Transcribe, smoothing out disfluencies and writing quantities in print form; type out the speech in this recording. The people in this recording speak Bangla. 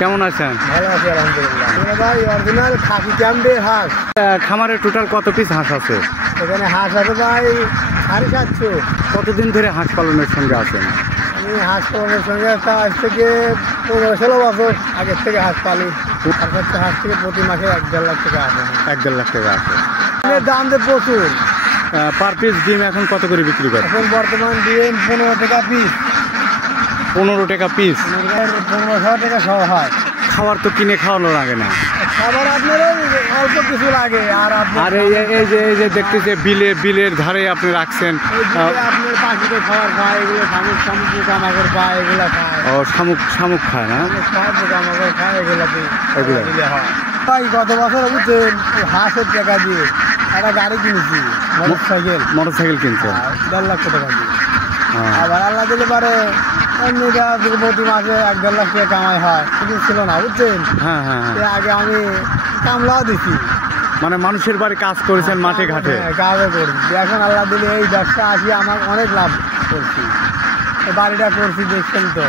কেমন আছেন? ভালো আছি আলহামদুলিল্লাহ। ভাই অরিজিনাল খাকি ক্যাম্পে হাঁস। খামারে টোটাল কত পিস হাঁস আছে? এখানে হাঁস আছে ভাই 750। কতদিন ধরে হাঁস পালনের সঙ্গে আছেন? আমি হাঁস পালনের সঙ্গে আজ থেকে 15-16 বছর আগের থেকে হাঁস পালি। আর হচ্ছে হাঁস থেকে প্রতি মাসে 1-1.5 লাখ টাকা আসে। 1-1.5 লাখ টাকা আছে। এর দাম যে প্রচুর। পার পিস ডিম এখন কত করে বিক্রি করে? এখন বর্তমান ডিম 15 টাকা পিস। 15 টাকা পিস। 1500 টাকা সহ হয়। খাবার তো কিনে খাওয়ানো লাগে না। খাবার আপনার অল্প কিছু লাগে। আর এই যে দেখতেছে বিলের ধারে আপনি রাখছেন। আপনার পাখিতে খাবার খায়, এগুলো শামুক পোকামাকড় খায়, এগুলো খায়। ও শামুক খায় না? সব পোকামাকড় খায়, এগুলো দিলে হয়। ভাই গত বছর বুঝছেন হাঁসের টাকা দিয়ে একটা গাড়ি কিনেছি, মোটরসাইকেল কিনছেন 1.5 লাখ টাকা দিয়ে। আবার আল্লাহ দিলে পারে এমনি প্রতি মাসে 1-1.5 লাখ টাকা কামাই হয়। কিন্তু ছিল না বুঝছেন। হ্যাঁ হ্যাঁ হ্যাঁ। আগে আমি কামলাও দিছি, মানে মানুষের বাড়ি কাজ করেছেন মাঠে ঘাটে। কাজও করছি। এখন আল্লাহ দিলে এই ব্যবসা আসি আমার অনেক লাভ করছি, বাড়িটা করছি দেখছেন তো।